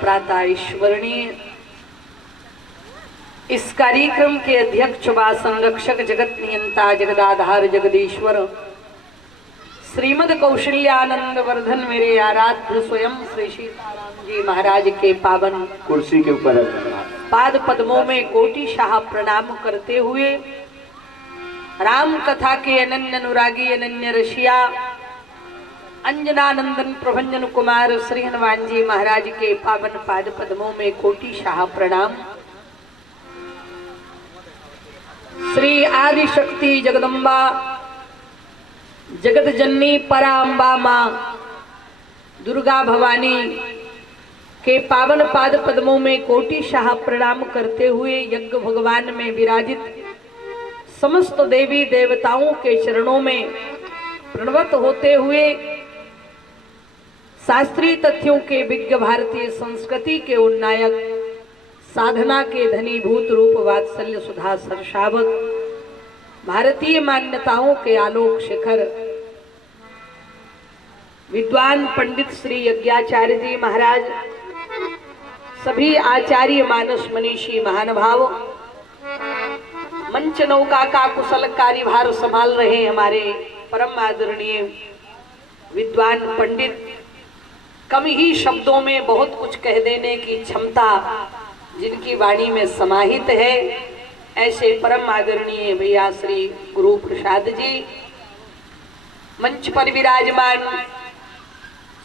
प्रातः ईश्वरणीय इस कार्यक्रम के अध्यक्ष व संरक्षक जगत नियंता जगदाधार जगदीश्वर श्रीमद कौशल्यानंद वर्धन मेरे आराध्य स्वयं श्री सीताराम जी महाराज के पावन कुर्सी के ऊपर पाद पद्मों में कोटि शाह प्रणाम करते हुए राम कथा के अनन्य अनुरागी अनन्य रसिया अंजनानंदन प्रभंजन कुमार श्री हनुमान जी महाराज के पावन पाद पद्मों में कोटि शाह प्रणाम। श्री आदि शक्ति जगदम्बा जगत जननी पराम्बा मां दुर्गा भवानी के पावन पाद पद्मों में कोटि शाह प्रणाम करते हुए यज्ञ भगवान में विराजित समस्त देवी देवताओं के चरणों में प्रणवत होते हुए शास्त्रीय तथ्यों के विज्ञ भारतीय संस्कृति के उन्नायक साधना के धनीभूत रूप वात्सल्य सुधा सरसावत भारतीय मान्यताओं के आलोक शिखर विद्वान पंडित श्री यज्ञाचार्य जी महाराज सभी आचार्य मानस मनीषी महानुभाव मंच नौका का कुशल कार्यभार संभाल रहे हमारे परम आदरणीय विद्वान पंडित कम ही शब्दों में बहुत कुछ कह देने की क्षमता जिनकी वाणी में समाहित है ऐसे परम आदरणीय भैया श्री गुरु प्रसाद जी मंच पर विराजमान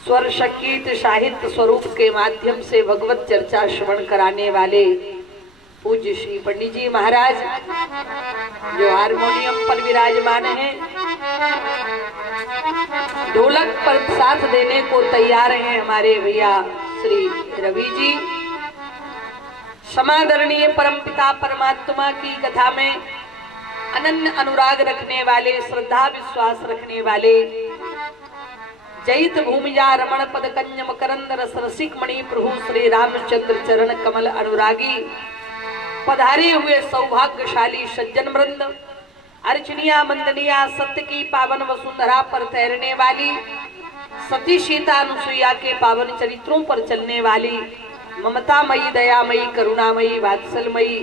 स्वर संगीत साहित्य स्वरूप के माध्यम से भगवत चर्चा श्रवण कराने वाले पूज्य श्री पंडित जी महाराज जो हारमोनियम पर विराजमान हैं, ढोलक पर साथ देने को तैयार हैं हमारे भैया श्री रवि जी, समादरणीय परमपिता परमात्मा की कथा में अनन्य अनुराग रखने वाले श्रद्धा विश्वास रखने वाले जैत भूमिजा रमण पद कंज मकरंद रस रसिक मणि प्रभु श्री रामचंद्र चरण कमल अनुरागी पधारे हुए सौभाग्यशाली सज्जन वृंद, अर्चनिया मंदनिया सत्य की पावन वसुंधरा पर तैरने वाली सती सीता अनुसुईया के पावन चरित्रों पर चलने वाली ममतामयी दयामयी करुणामयी वात्सलमयी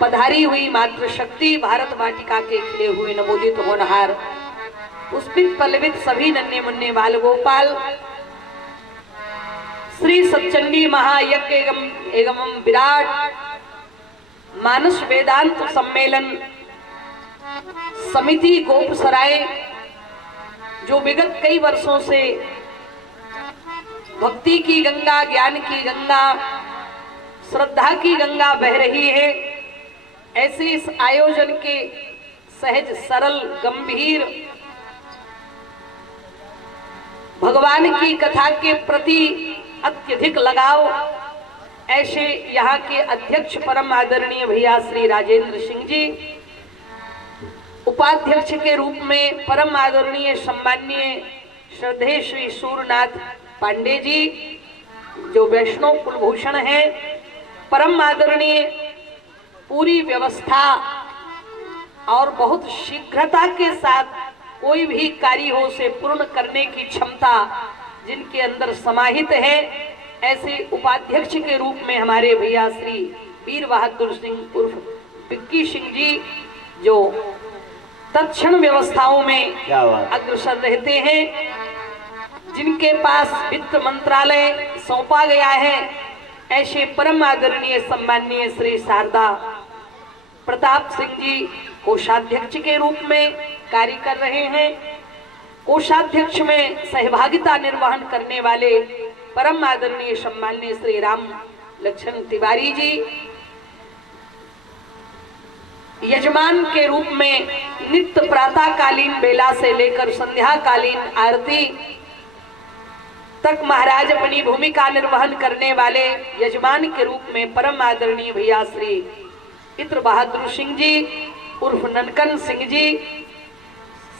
पधारी हुई मातृशक्ति भारत वाटिका के खिले हुए नवोदित होनहार पुष्पित पल्लवित सभी नन्हे मुन्ने बाल गोपाल श्री सच्चंडी महायज्ञ एवं विराट मानस वेदांत सम्मेलन समिति गोपसराय जो विगत कई वर्षों से भक्ति की गंगा ज्ञान की गंगा श्रद्धा की गंगा बह रही है, ऐसे इस आयोजन के सहज सरल गंभीर भगवान की कथा के प्रति अत्यधिक लगाव ऐसे यहाँ के अध्यक्ष परम आदरणीय भैया श्री राजेंद्र सिंह जी, उपाध्यक्ष के रूप में परम आदरणीय सम्माननीय श्रद्धेय श्री सूरनाथ पांडे जी जो वैष्णव कुलभूषण हैं, परम आदरणीय पूरी व्यवस्था और बहुत शीघ्रता के साथ कोई भी कार्य हो से पूर्ण करने की क्षमता जिनके अंदर समाहित है, ऐसे उपाध्यक्ष के रूप में हमारे भैया श्री वीर बहादुर सिंह उर्फ विक्की सिंह जी जो तत्क्षण व्यवस्थाओं में अग्रसर रहते हैं, जिनके पास वित्त मंत्रालय सौंपा गया है, ऐसे परम आदरणीय सम्माननीय श्री शारदा प्रताप सिंह जी कोषाध्यक्ष के रूप में कार्य कर रहे हैं। कोषाध्यक्ष में सहभागिता निर्वहन करने वाले परम आदरणीय सम्माननीय श्री राम लक्ष्मण तिवारी जी, यजमान के रूप में नित्य प्रातःकालीन बेला से लेकर संध्याकालीन आरती तक महाराज अपनी भूमिका निर्वहन करने वाले यजमान के रूप में परम आदरणीय भैया श्री इत्र बहादुर सिंह जी उर्फ ननकन सिंह जी,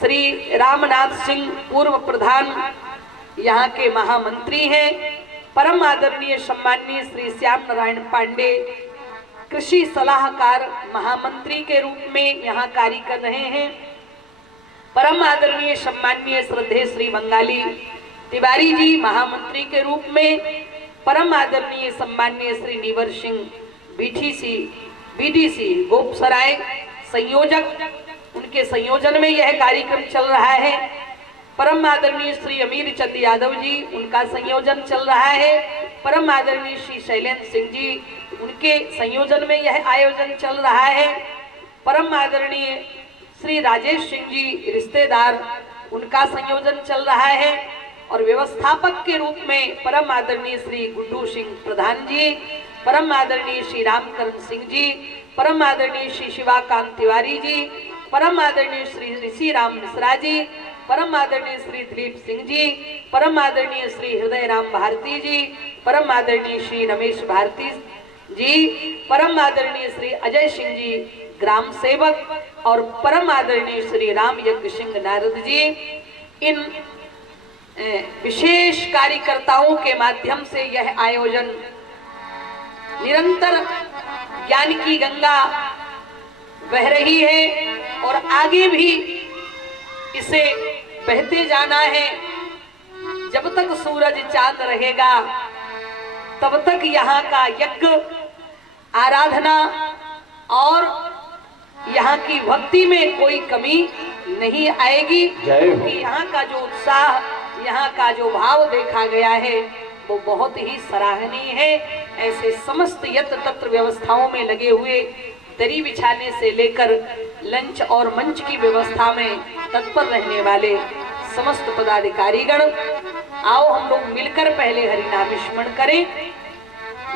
श्री रामनाथ सिंह पूर्व प्रधान यहाँ के महामंत्री हैं, परम आदरणीय सम्माननीय श्री श्याम नारायण पांडे कृषि सलाहकार महामंत्री के रूप में यहाँ कार्य कर रहे हैं, परम आदरणीय सम्माननीय श्रद्धेय श्री बंगाली तिवारी जी महामंत्री के रूप में परम आदरणीय सम्माननीय श्री नीवर सिंह बीडीसी गोपसराय संयोजक, उनके संयोजन में यह कार्यक्रम चल रहा है। परम आदरणीय श्री अमीर चंद यादव जी, उनका संयोजन चल रहा है। परम आदरणीय श्री शैलेंद्र सिंह जी, उनके संयोजन में यह आयोजन चल रहा है। परम आदरणीय श्री राजेश सिंह जी रिश्तेदार, उनका संयोजन चल रहा है। और व्यवस्थापक के रूप में परम आदरणीय श्री गुड्डू सिंह प्रधान जी, परम आदरणीय श्री रामकरण सिंह जी, परम आदरणीय श्री शिवाकांत तिवारी जी, परम आदरणीय श्री ऋषि राम मिश्रा जी, परम आदरणीय श्री दिलीप सिंह जी, परम आदरणीय श्री हृदय राम भारती जी, परम आदरणीय श्री रमेश भारती जी, परम आदरणीय श्री अजय सिंह जी ग्राम सेवक और परम आदरणीय श्री राम यज्ञ सिंह नारद जी, इन विशेष कार्यकर्ताओं के माध्यम से यह आयोजन निरंतर ज्ञान की गंगा बह रही है और आगे भी इसे बहते जाना है। जब तक सूरज चांद रहेगा तब तक यहाँ का यज्ञ, आराधना और यहाँ की भक्ति में कोई कमी नहीं आएगी, क्योंकि यहाँ का जो उत्साह, यहाँ का जो भाव देखा गया है वो बहुत ही सराहनीय है। ऐसे समस्त यत्र तत्र व्यवस्थाओं में लगे हुए, दरी बिछाने से लेकर लंच और मंच की व्यवस्था में तत्पर रहने वाले समस्त पदाधिकारीगण, आओ हम लोग मिलकर पहले हरिनाम स्मरण करें,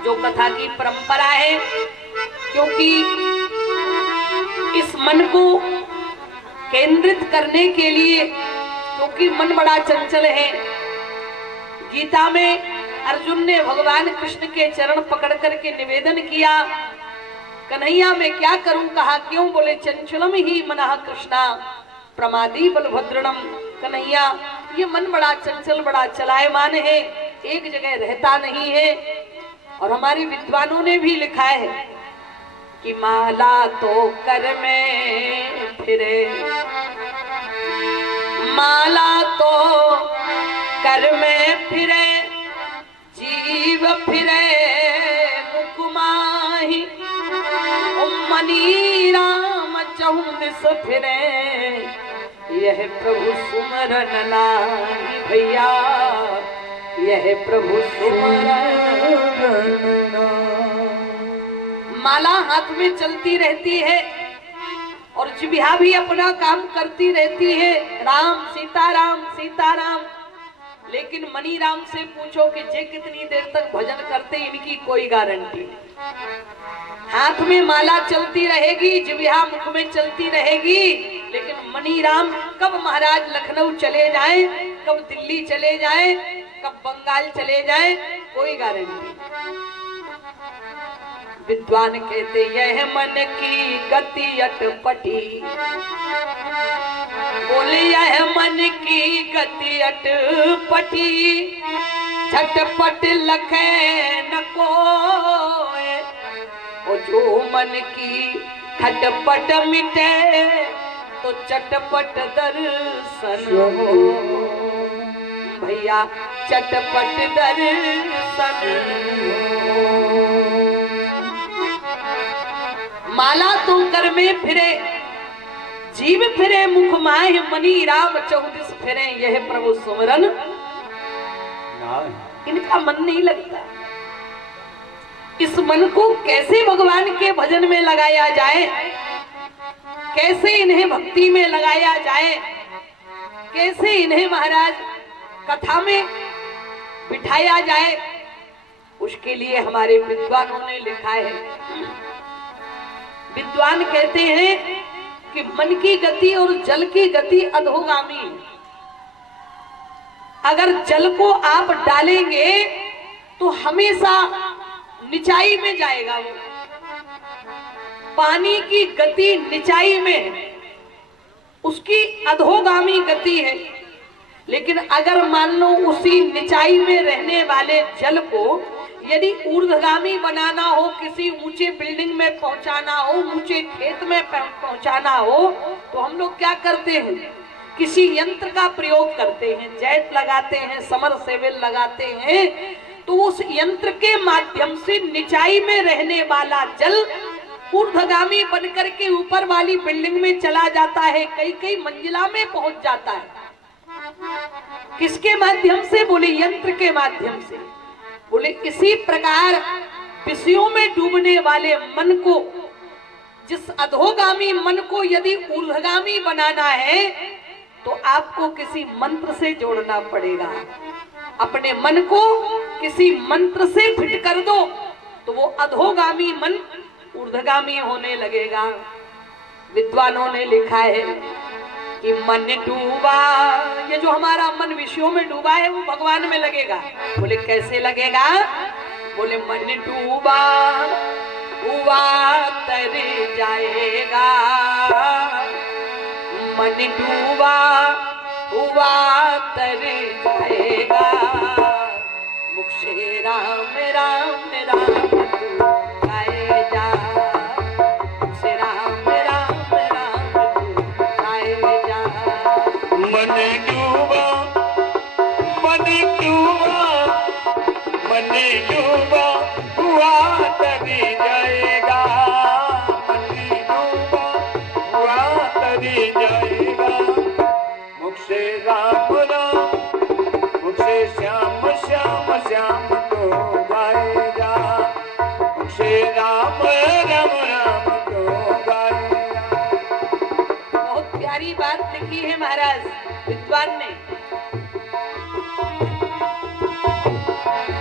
जो कथा की परंपरा है। क्योंकि इस मन को केंद्रित करने के लिए, क्योंकि मन बड़ा चंचल है। गीता में अर्जुन ने भगवान कृष्ण के चरण पकड़ करके निवेदन किया, कन्हैया मैं क्या करूं, कहा क्यों, बोले चंचलम ही मनः कृष्णा प्रमादी बलभद्रणम। कन्हैया ये मन बड़ा चंचल, बड़ा चलायमान है, एक जगह रहता नहीं है। और हमारे विद्वानों ने भी लिखा है कि माला तो कर में फिरे, माला तो कर में फिरे, जीव फिरे मुकुमाही, मनी राम चौदिस फिरे, यह प्रभु सुमरन नाही भैया, यह प्रभु सुमरन। माला हाथ में चलती रहती है और जिह्वा भी अपना काम करती रहती है, राम सीताराम सीताराम। लेकिन मनी राम से पूछो कि जे कितनी देर तक भजन करते, इनकी कोई गारंटी नहीं। हाथ में माला चलती रहेगी, जिह्वा मुख में चलती रहेगी, लेकिन मनी राम कब महाराज लखनऊ चले जाएं, कब दिल्ली चले जाएं, कब बंगाल चले जाएं, कोई गारंटी। विद्वान कहते यह मन की गति अटपटी, बोले यह मन की गति अटपटी, झटपट लखे न कोय, ओ जो मन की खटपट मिटे तो चटपट दर्शन हो, भैया चटपट दर्शन हो। माला तो कर में फिरे, जीव फिरे मुख माहि, मनी राम चौदिस फिरे, यह प्रभु सुमरन। इनका मन नहीं लगता। इस मन को कैसे भगवान के भजन में लगाया जाए, कैसे इन्हें भक्ति में लगाया जाए, कैसे इन्हें महाराज कथा में बिठाया जाए, उसके लिए हमारे विद्वानों ने लिखा है। विद्वान कहते हैं कि मन की गति और जल की गति अधोगामी। अगर जल को आप डालेंगे तो हमेशा निचाई में जाएगा वो। पानी की गति निचाई में है, उसकी अधोगामी गति है। लेकिन अगर मान लो उसी निचाई में रहने वाले जल को यदि ऊर्ध्वगामी बनाना हो, किसी ऊंचे बिल्डिंग में पहुंचाना हो, ऊंचे खेत में पहुंचाना हो, तो हम लोग क्या करते हैं, किसी यंत्र का प्रयोग करते हैं, जेट लगाते हैं, समरसेबल लगाते हैं, तो उस यंत्र के माध्यम से निचाई में रहने वाला जल ऊर्ध्वगामी बनकर के ऊपर वाली बिल्डिंग में चला जाता है, कई कई मंजिला में पहुंच जाता है। किसके माध्यम से? बोले यंत्र के माध्यम से। बोले इसी प्रकार विषयों में डूबने वाले मन को, जिस अधोगामी मन को यदि ऊर्ध्वगामी बनाना है तो आपको किसी मंत्र से जोड़ना पड़ेगा। अपने मन को किसी मंत्र से फिट कर दो तो वो अधोगामी मन ऊर्ध्वगामी होने लगेगा। विद्वानों ने लिखा है कि मन डूबा, ये जो हमारा मन विषयों में डूबा है वो भगवान में लगेगा। बोले कैसे लगेगा? बोले मन डूबा हुआ तर जाएगा, मन डूबा हुआ तर जाएगा, मुख से राम राम राम गाए जा, मुख से राम राम राम गाए जा। मन डूबा मन डूबा मन डूबा हुआ तभी जाएगा, मन डूबा हुआ तभी जाएगा, मुख से राम राम मुख से श्याम श्याम श्याम तो गाएगा, मुख से राम राम राम तो गाएगा। बहुत प्यारी बात लिखी है महाराज विद्वान ने।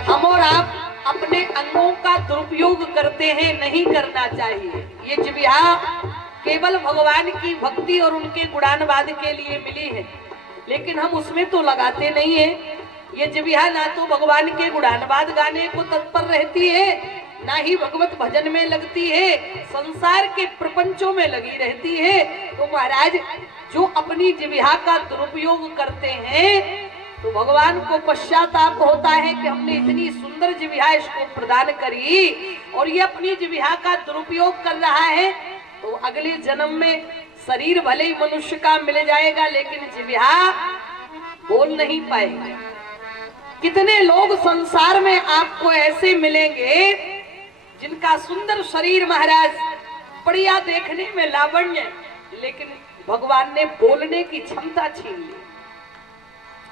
हम और आप अपने अंगों का दुरुपयोग करते हैं, नहीं करना चाहिए। ये जिह्वा केवल भगवान की भक्ति और उनके गुणानुवाद के लिए मिली है, लेकिन हम उसमें तो लगाते नहीं है। ये जिह्वा ना तो भगवान के गुणानुवाद गाने को तत्पर रहती है, ना ही भगवत भजन में लगती है, संसार के प्रपंचों में लगी रहती है। तो महाराज जो अपनी जिह्वा का दुरुपयोग करते हैं तो भगवान को पश्चाताप होता है कि हमने इतनी सुंदर जिह्वा इसको प्रदान करी और ये अपनी जिह्वा का दुरुपयोग कर रहा है। तो अगले जन्म में शरीर भले ही मनुष्य का मिल जाएगा लेकिन जिह्वा बोल नहीं पाएगा। कितने लोग संसार में आपको ऐसे मिलेंगे जिनका सुंदर शरीर महाराज बढ़िया देखने में लावण्य, लेकिन भगवान ने बोलने की क्षमता छीन ली।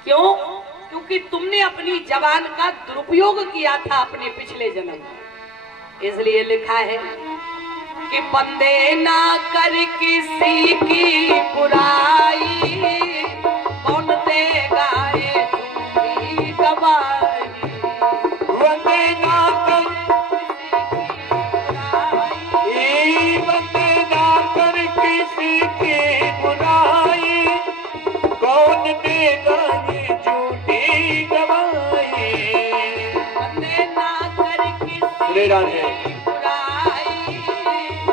क्यों? क्योंकि तुमने अपनी जबान का दुरुपयोग किया था अपने पिछले जन्म में। इसलिए लिखा है कि बंदे ना कर किसी की बुराई, कौन देगा ये झूठी गवाही, बंदे ना कर बंदे ना कर किसी की बुराई, कौन देगा ये झूठी गवाही, बंदे ना कर किसी श्री राम है। बुराई,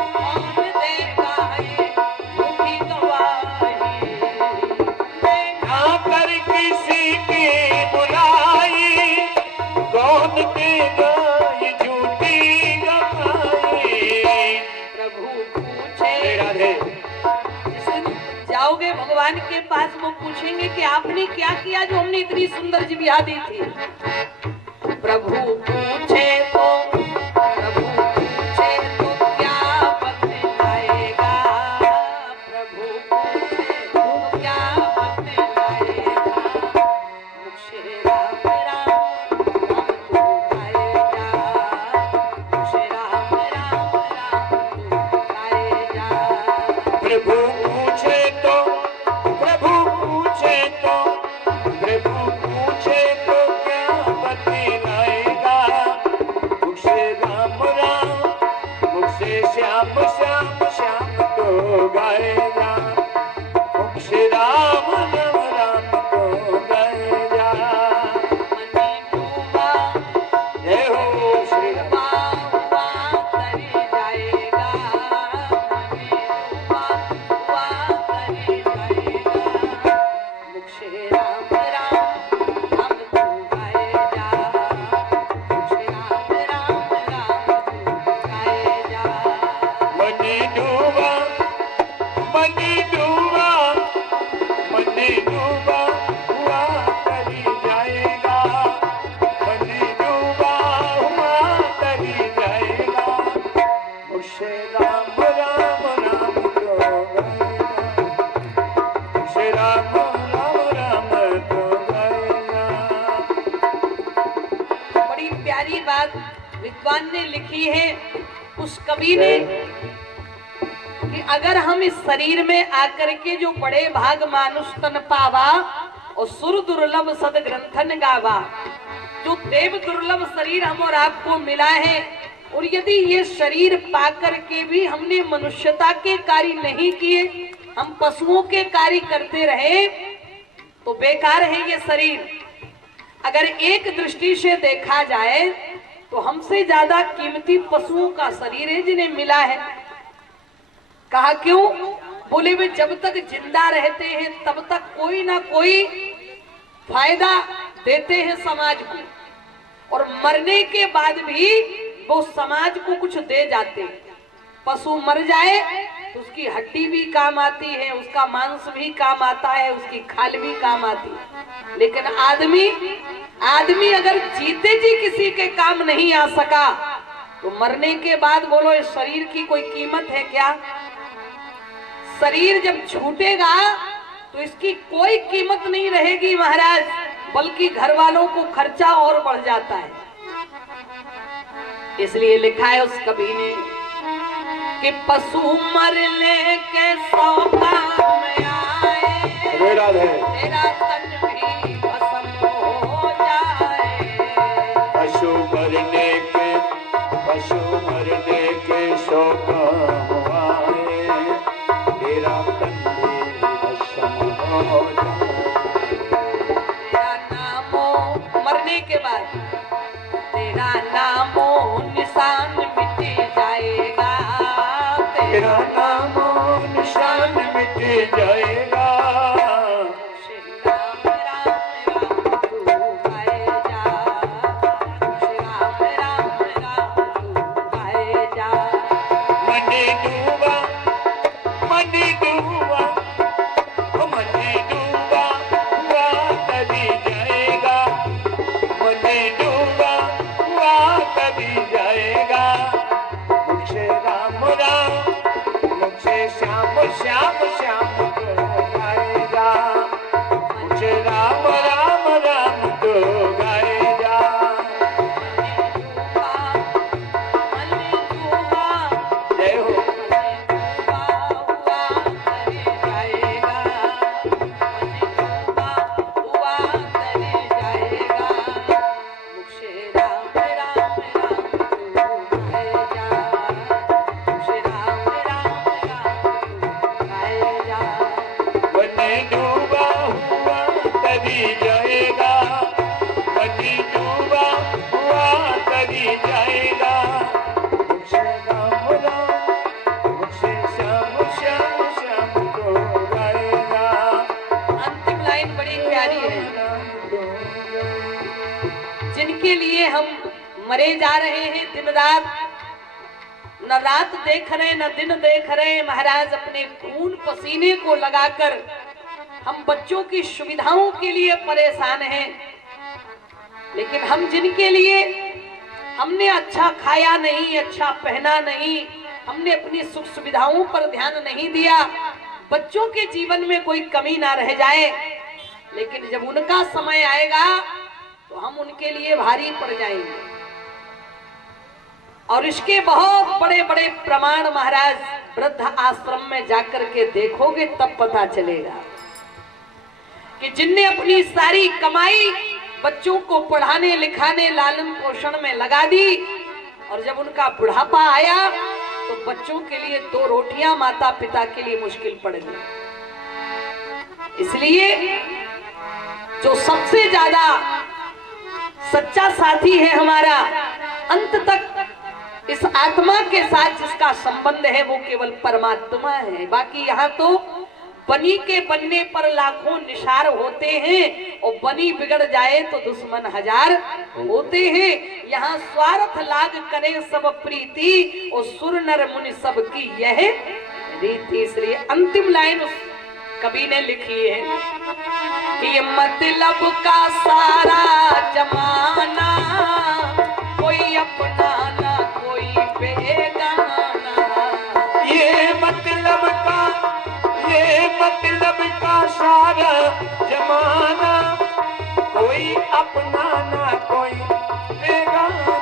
कौन देगा ये झूठी गवाही, ना कर किसी की बुराई, कौन देगा ये झूठी गवाही। प्रभु पूछे, श्री राधे। जिस दिन जाओगे भगवान के पास वो पूछेंगे कि आपने क्या किया जो हमने इतनी सुंदर जिह्वा दी थी। प्रभु पूछे तो क्या बतलाएगा, प्रभु पूछे तो क्या बतलाएगा, मुख से राम राम राम तू गाएगा, मुख से राम राम राम तू गाएगा। प्रभु पूछे तो प्रभु पूछे तो प्रभु पूछे तो क्या प्यारी बात विद्वान ने लिखी है उस कवि ने कि अगर हम इस शरीर में आकर के जो बड़े भाग मानुष तन पावा और सुर दुर्लभ सद ग्रंथन गावा, जो देव दुर्लभ शरीर हम और आपको मिला है, और यदि ये शरीर पाकर के भी हमने मनुष्यता के कार्य नहीं किए, हम पशुओं के कार्य करते रहे, तो बेकार है ये शरीर। अगर एक दृष्टि से देखा जाए तो हमसे ज्यादा कीमती पशुओं का शरीर है जिन्हें मिला है। कहा क्यों? बोले वे जब तक जिंदा रहते हैं तब तक कोई ना कोई फायदा देते हैं समाज को, और मरने के बाद भी वो समाज को कुछ दे जाते हैं। पशु मर जाए तो उसकी हड्डी भी काम आती है, उसका मांस भी काम आता है, उसकी खाल भी काम आती है, लेकिन आदमी अगर जीते जी किसी के काम नहीं आ सका तो मरने के बाद बोलो इस शरीर की कोई कीमत है क्या? शरीर जब छूटेगा तो इसकी कोई कीमत नहीं रहेगी महाराज, बल्कि घर वालों को खर्चा और बढ़ जाता है। इसलिए लिखा है उस कवि ने कि पशु मरने के सौगात में आए, तेरा तन भी भस्म हो जाए। पशु मरने के सौगात में आए, तेरा तन भी भस्म हो जाए। तेरा नामो मरने के बाद तेरा नामो निशान मिट जाएगा, तेरा नामो निशान मिट जाएगा। श्री राम राम राम तू गाए जा, श्री राम राम राम तू गाए जा। मनी डूबा हुआ तभी जाएगा, मनी डूबा हुआ तभी जाएगा। मुझे राम राम, मुझे श्याम श्याम श्याम तो गाएगा, मुझे राम राम राम तो गाएगा। जय हो। मनी डूबा हुआ तभी जाएगा, मनी डूबा हुआ तभी जाएगा। मुझे राम राम, मुझे श्याम श्याम श्याम तो गाएगा। अंतिम लाइन बड़ी प्यारी है। जिनके लिए हम मरे जा रहे हैं दिन रात, न रात देख रहे न दिन देख रहे महाराज, अपने खून पसीने को लगाकर हम बच्चों की सुविधाओं के लिए परेशान हैं, लेकिन हम जिनके लिए हमने अच्छा खाया नहीं, अच्छा पहना नहीं, हमने अपनी सुख सुविधाओं पर ध्यान नहीं दिया, बच्चों के जीवन में कोई कमी ना रह जाए, लेकिन जब उनका समय आएगा तो हम उनके लिए भारी पड़ जाएंगे। और इसके बहुत बड़े बड़े प्रमाण महाराज वृद्ध आश्रम में जाकर के देखोगे तब पता चलेगा कि जिनने अपनी सारी कमाई बच्चों को पढ़ाने लिखाने लालन पोषण में लगा दी, और जब उनका बुढ़ापा आया तो बच्चों के लिए 2 रोटियां माता पिता के लिए मुश्किल पड़ गई। इसलिए जो सबसे ज्यादा सच्चा साथी है हमारा, अंत तक इस आत्मा के साथ जिसका संबंध है वो केवल परमात्मा है। बाकी यहाँ तो बनी के बनने पर लाखों निशार होते हैं, और बनी बिगड़ जाए तो दुश्मन हजार होते हैं। यहाँ स्वार्थ लाग करे सब प्रीति, और सुर नर मुनि सबकी यह रीति। इसलिए अंतिम लाइन उस कवि ने लिखी है कि मतलब का सारा जमाना, कोई अपना ना कोई बेगाना। ये मतलब का सारा जमाना, कोई अपना ना कोई बेगाना।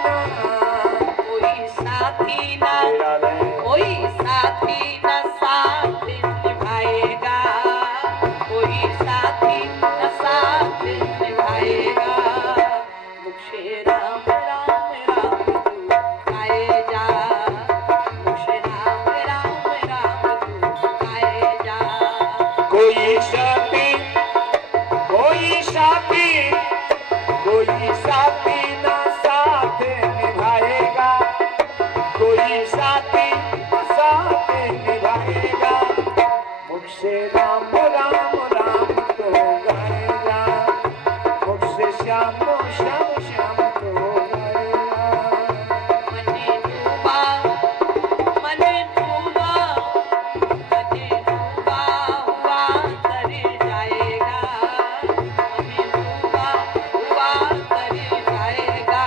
मुझे राम राम राम तू गाए जा, मुझे राम राम राम तू गाए जा। कोई साथी कोई साथी कोई साथी ना साथ निभाएगा, कोई साथी साथ निभाएगा, मुझसे राम राम राम तो गाएगा, मुझसे श्याम श्याम श्याम तो गाएगा। मने डूबा मने डूबा मने डूबा हुआ तर जाएगा, मने डूबा हुआ तर जाएगा,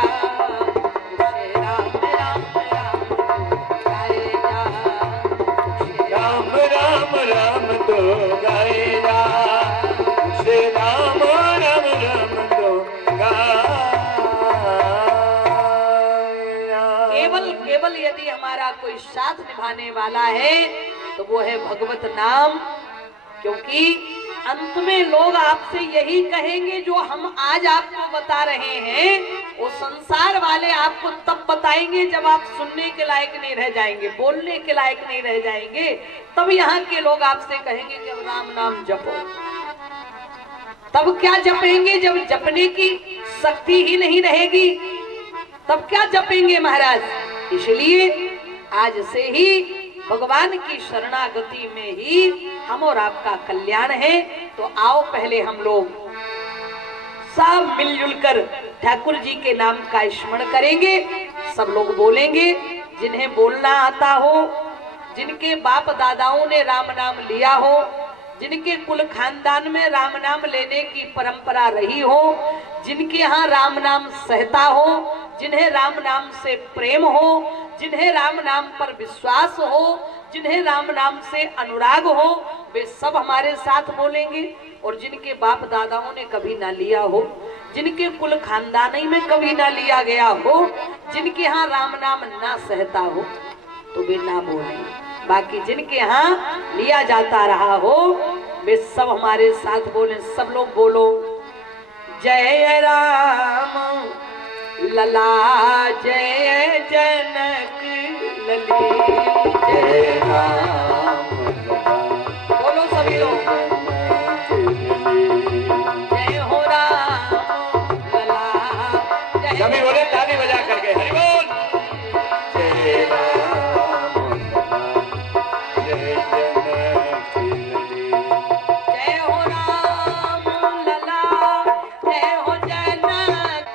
मुझे राम राम राम तू गाएगा, मुझे राम राम राम तो गाएगा, मुझसे राम राम राम तो गाएगा। केवल केवल यदि हमारा कोई साथ निभाने वाला है तो वो है भगवत नाम। क्योंकि अंत में लोग आपसे यही कहेंगे जो हम आज आपको बता रहे हैं, वो संसार वाले आपको तब बताएंगे जब आप सुनने के लायक नहीं रह जाएंगे, बोलने के लायक नहीं रह जाएंगे। तब यहाँ के लोग आपसे कहेंगे कि अब राम नाम जपो। तब क्या जपेंगे जब जपने की शक्ति ही नहीं रहेगी, तब क्या जपेंगे महाराज। इसलिए आज से ही भगवान की शरणागति में ही हम और आपका कल्याण है। तो आओ पहले हम लोग सब मिलजुल कर ठाकुर जी के नाम का स्मरण करेंगे। सब लोग बोलेंगे, जिन्हें बोलना आता हो, जिनके बाप दादाओं ने राम नाम लिया हो, जिनके कुल खानदान में राम नाम लेने की परंपरा रही हो, जिनके यहाँ राम नाम सहता हो, जिन्हें राम नाम से प्रेम हो, जिन्हें राम नाम पर विश्वास हो, जिन्हें राम नाम से अनुराग हो, वे सब हमारे साथ बोलेंगे। और जिनके बाप दादाओं ने कभी ना लिया हो, जिनके कुल खानदानी में कभी ना लिया गया हो, जिनके यहाँ राम नाम ना सहता हो, तो वे ना बोलेंगे। बाकी जिनके यहाँ लिया जाता रहा हो, वे सब हमारे साथ बोले। सब लोग बोलो, जय राम लला जय जनक लली, जय राम बोलो सभी लोग, जय हो राम लला जय। सभी बोले ताली बजा करके हरि बोल। जय राम जय जनक लली, जय हो राम लला जय हो जनक।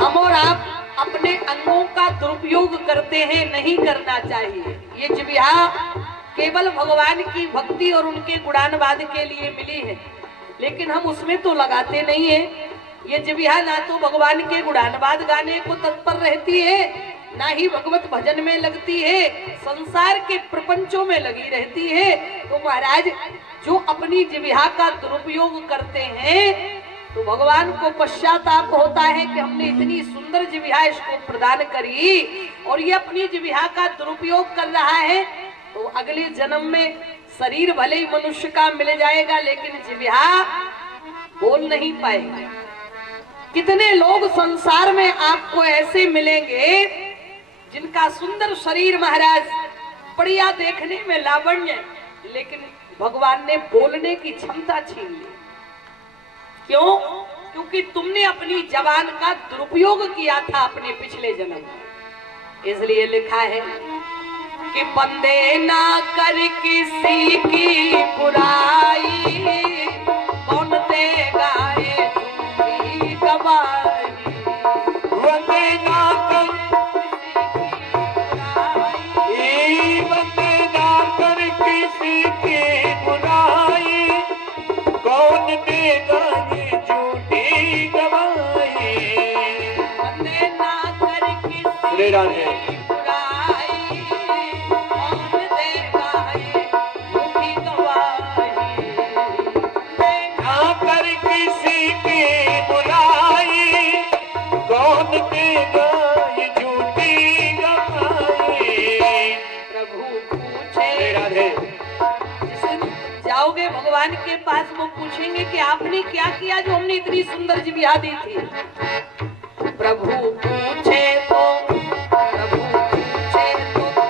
हम और आप अपने अंगों का दुरुपयोग करते हैं, नहीं करना चाहिए। ये जिह्वा केवल भगवान की भक्ति और उनके गुणानुवाद के लिए मिली है, लेकिन हम उसमें तो लगाते नहीं है। ये जिह्वा ना तो भगवान के गुणानुवाद गाने को तत्पर रहती है, ना ही भगवत भजन में लगती है, संसार के प्रपंचों में लगी रहती है। तो महाराज, जो अपनी जिह्वा का दुरुपयोग करते हैं, तो भगवान को पश्चाताप होता है कि हमने इतनी सुंदर जिह्वा इसको प्रदान करी और ये अपनी जिह्वा का दुरुपयोग कर रहा है। तो अगले जन्म में शरीर भले ही मनुष्य का मिल जाएगा, लेकिन जिह्वा बोल नहीं पाएगा। कितने लोग संसार में आपको ऐसे मिलेंगे जिनका सुंदर शरीर महाराज बढ़िया देखने में लावण्य, लेकिन भगवान ने बोलने की क्षमता छीन ली। क्यों? क्योंकि तुमने अपनी जबान का दुरुपयोग किया था अपने पिछले जन्म में। इसलिए लिखा है कि बंदे ना कर किसी की बुराई, कौन देगा ये झूठी गवाही। वंदे ना कर वंदे ना कर किसी की बुराई, कौन देगा ये झूठी गवाही। बंदे ना कर किसी श्री राधे। की बुराई, कौन देगा ये झूठी गवाही। ना कर किसी की बुराई, कौन देगा ये झूठी गवाही। प्रभु पूछे, श्री राधे। जिस दिन जाओगे भगवान भगवान के पास वो पूछेंगे कि आपने क्या किया जो हमने इतनी सुंदर जीविया दी थी। प्रभु पूछे तो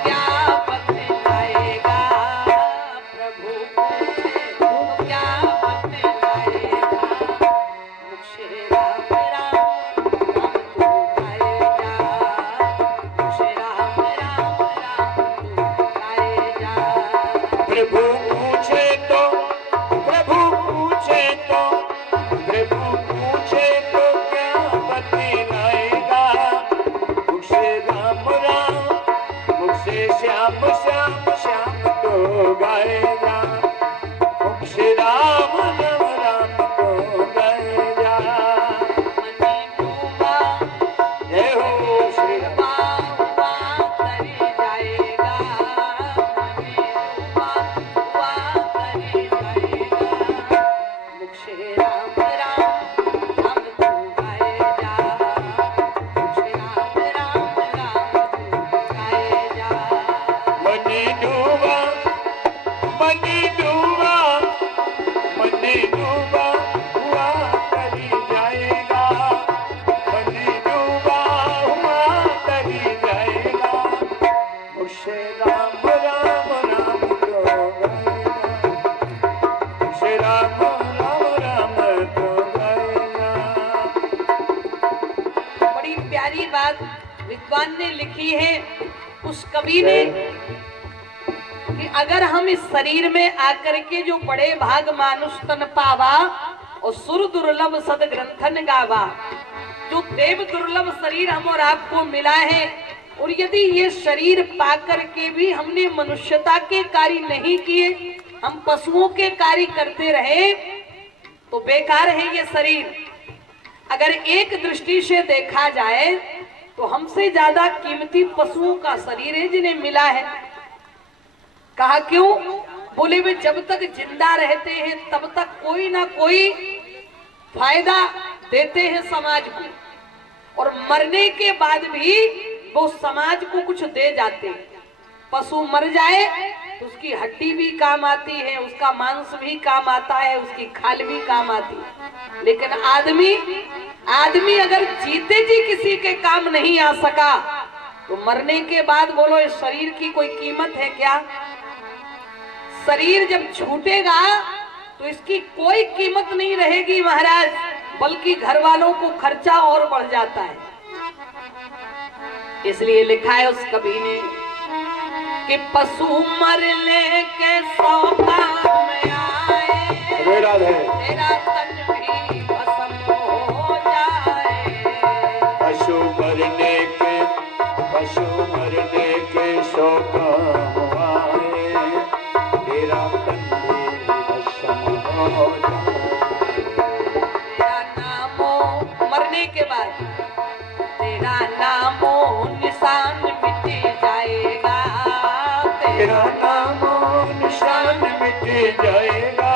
क्या बतलाएगा, प्रभु पूछे तो क्या बतलाएगा, मुझे राम राम तू गाएगा, मुझे राम राम तू गाएगा। प्रभु पूछे तो प्रभु पूछे तो प्रभु पूछे तो क्या बतलाएगा, मुझसे राम राम मुझसे श्याम श्याम श्याम तो गाएगा, मुझसे राम राम राम तो गाएगा। मनी डूबा जय हो श्री राम। हुआ तरी जाएगा, मनी डूबा हुआ तरी जाएगा, मुझे राम राम हम तू गाएगा, मुझे राम राम तू गाएगा। मनी डूबा मनी डूबा मनी डूबा हुआ तरी जाएगा, मनी डूबा हुआ तरी जाएगा, मुझसे राम राम राम तो गाएगा, मुझसे राम राम राम तो गाएगा। बड़ी प्यारी बात विद्वान ने लिखी है उस कवि ने कि अगर हम इस शरीर में आकर के जो बड़े भाग मानुष तन पावा और सुर दुर्लभ सद ग्रंथन गावा, जो देव दुर्लभ शरीर हम और आपको मिला है, और यदि ये शरीर पाकर के भी हमने मनुष्यता के कार्य नहीं किए, हम पशुओं के कार्य करते रहे, तो बेकार है ये शरीर। अगर एक दृष्टि से देखा जाए तो हमसे ज्यादा कीमती पशुओं का शरीर है जिन्हें मिला है। कहा क्यों? बोले वे जब तक जिंदा रहते हैं तब तक कोई ना कोई फायदा देते हैं समाज को, और मरने के बाद भी वो समाज को कुछ दे जाते हैं। पशु मर जाए तो उसकी हड्डी भी काम आती है, उसका मांस भी काम आता है, उसकी खाल भी काम आती है, लेकिन आदमी अगर जीते जी किसी के काम नहीं आ सका तो मरने के बाद बोलो इस शरीर की कोई कीमत है क्या? शरीर जब छूटेगा तो इसकी कोई कीमत नहीं रहेगी महाराज, बल्कि घर वालों को खर्चा और बढ़ जाता है। इसलिए लिखा है उस कवि ने कि पशु मरने के सौगात में आए, तेरा तन भी भस्म हो जाए। पशु मरने के शोक आए, तेरा तन भी भस्म हो जाए। तेरा नामो मरने के बाद तेरा नामो निशान मिट जाएगा, तेरा नामो निशान मिट जाएगा।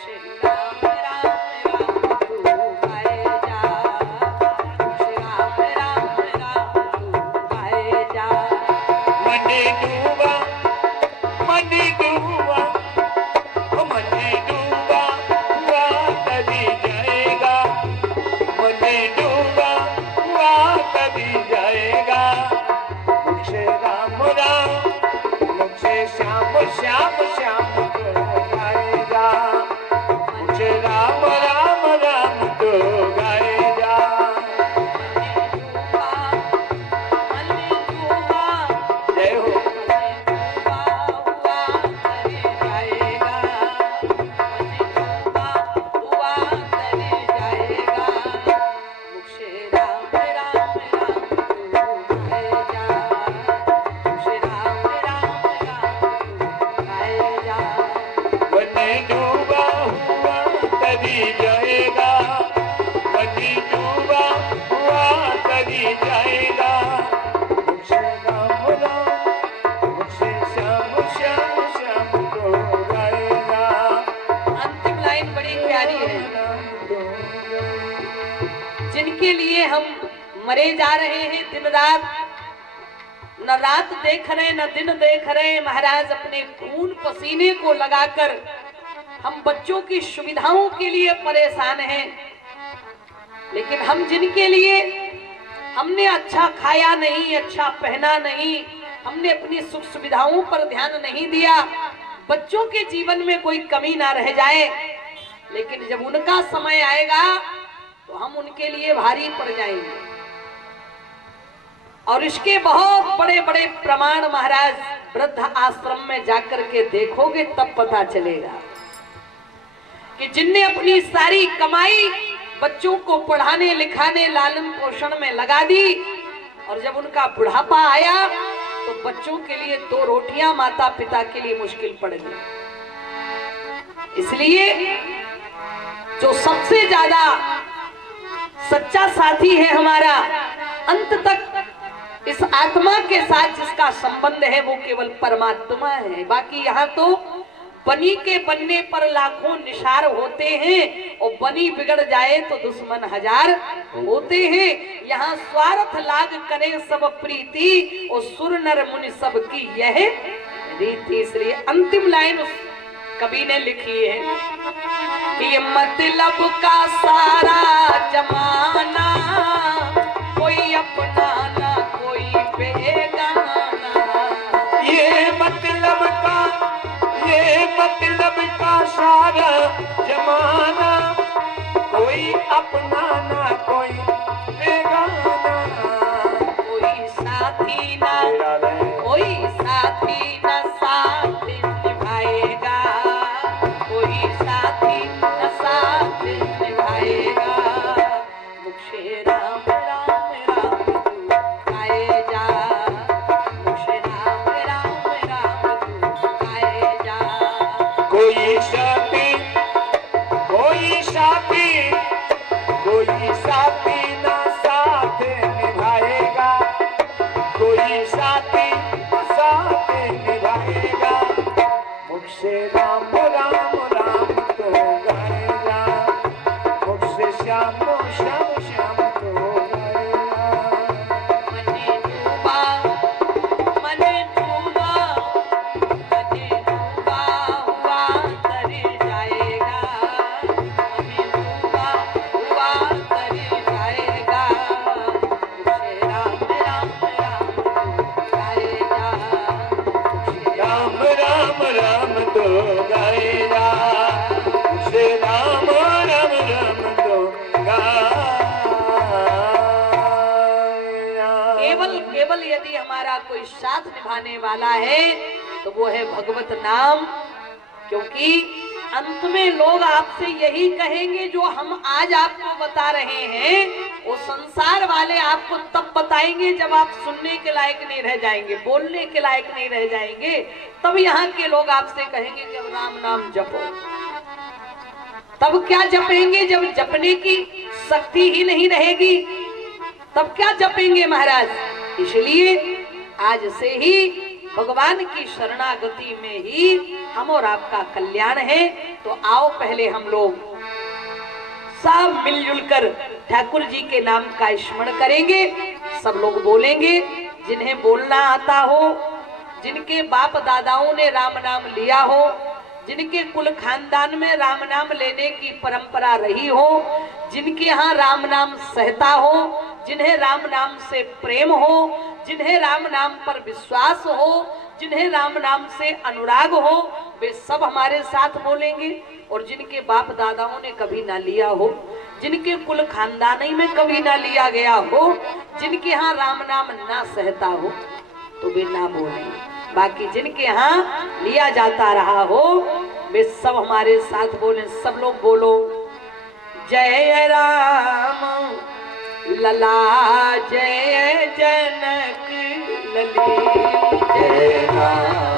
श्री राम राम तू गाएगा, श्री राम राम तू गाएगा। मनी डूबा मनी डूबा मनी डूबा हुआ तरी जाएगा, मनी डूबा हुआ तरी जाएगा, मुझसे राम राम मुझसे श्याम श्याम श्याम तो गाएगा, मुझे राम राम राम तो गाएगा। मनी डूबा जय हो मनी डूबा हुआ तरी जाएगा, मनी डूबा हुआ तरी जाएगा, मुझसे राम राम मुझसे श्याम श्याम श्याम तो गाएगा। अंतिम लाइन बड़ी प्यारी है। जिनके लिए हम मरे जा रहे हैं दिन रात, न रात देख रहे न दिन देख रहे, महाराज अपने खून पसीने को लगाकर हम बच्चों की सुविधाओं के लिए परेशान हैं, लेकिन हम जिनके लिए हमने अच्छा खाया नहीं, अच्छा पहना नहीं, हमने अपनी सुख सुविधाओं पर ध्यान नहीं दिया, बच्चों के जीवन में कोई कमी ना रह जाए, लेकिन जब उनका समय आएगा तो हम उनके लिए भारी पड़ जाएंगे। और इसके बहुत बड़े बड़े प्रमाण महाराज वृद्ध आश्रम में जाकर के देखोगे तब पता चलेगा कि जिनने अपनी सारी कमाई बच्चों को पढ़ाने लिखाने लालन पोषण में लगा दी, और जब उनका बुढ़ापा आया तो बच्चों के लिए 2 रोटियां माता पिता के लिए मुश्किल पड़ गई। इसलिए जो सबसे ज्यादा सच्चा साथी है हमारा, अंत तक इस आत्मा के साथ जिसका संबंध है वो केवल परमात्मा है। बाकी यहाँ तो बनी के बनने पर लाखों निशार होते हैं, और बनी बिगड़ जाए तो दुश्मन 1000 होते हैं। यहाँ स्वार्थ लाग करे सब प्रीति, और सुर नर मुनि सबकी यह रीति। इसलिए अंतिम लाइन उस कवि ने लिखी है कि मतलब का सारा जमाना, कोई अपना ना कोई बेगाना। ये मतलब का सारा जमाना, कोई अपना ना कोई बेगाना। कोई साथी ना साथ निभाएगा, कोई साथी न साथ निभाएगा। मुझे राम राम राम तू आए जा, मुझे राम राम राम तू आए जा। कोई साथी ना साथ निभाएगा, कोई साथी साथ निभाएगा। मुझसे राम राम राम तो गाएगा, मुझसे श्याम श्याम श्याम तो गाएगा। मने डूबा हुआ तर जाएगा, मने डूबा हुआ तर जाएगा। मुझे राम राम राम तू गाएगा, मुझे राम राम राम तो गाएगा, मुझसे राम राम राम तो गाएगा। केवल यदि हमारा कोई साथ निभाने वाला है तो वो है भगवत नाम। क्योंकि अंत में लोग आपसे यही कहेंगे जो हम आज आपको बता रहे हैं, वो संसार वाले आपको तब बताएंगे जब आप सुनने के लायक नहीं रह जाएंगे, बोलने के लायक नहीं रह जाएंगे। तब यहाँ के लोग आपसे कहेंगे कि अब राम नाम जपो। तब क्या जपेंगे जब जपने की शक्ति ही नहीं रहेगी, तब क्या जपेंगे महाराज। इसलिए आज से ही भगवान की शरणागति में ही हम और आपका कल्याण है। तो आओ पहले हम लोग सब मिलजुल कर ठाकुर जी के नाम का स्मरण करेंगे। सब लोग बोलेंगे, जिन्हें बोलना आता हो, जिनके बाप दादाओं ने राम नाम लिया हो, जिनके कुल खानदान में राम नाम लेने की परंपरा रही हो, जिनके यहाँ राम नाम सहता हो, जिन्हें राम नाम से प्रेम हो, जिन्हें राम नाम पर विश्वास हो, जिन्हें राम नाम से अनुराग हो, वे सब हमारे साथ बोलेंगे। और जिनके बाप दादाओं ने कभी ना लिया हो, जिनके कुल खानदानी में कभी ना लिया गया हो, जिनके यहाँ राम नाम ना सहता हो, तो वे ना बोलेंगे। बाकी जिनके यहाँ लिया जाता रहा हो, वे सब हमारे साथ बोले। सब लोग बोलो, जय राम लला जय जनक लली, जय राम